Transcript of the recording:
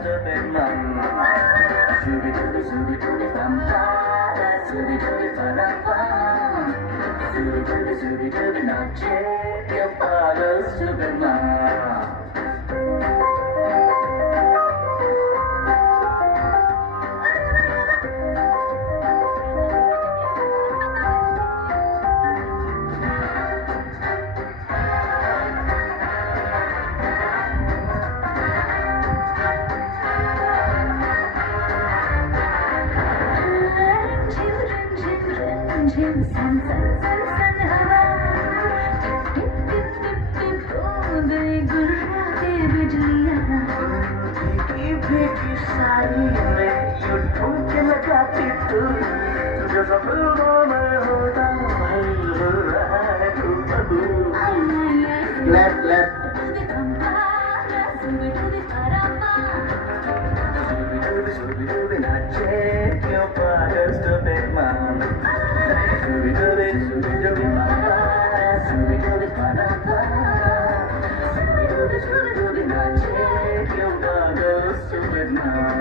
stupid mom. Shooby dooby shooby dooby bum ba, shooby dooby ba dum bum. Shooby dooby now check your father's stupid mom. सन सन सन सन हवा tip tip tip tip हो गई गुर्राते बिजलियां भीगी भीगी साड़ी में यूं ठुमके लगाती तू जैसा फिल्मों में होता हो रहा है तू Abu left left Shooby dooby not check your father's stupid mom. Shooby dooby mama, shooby dooby ba-da-ba. Shooby dooby not check your father's stupid mom.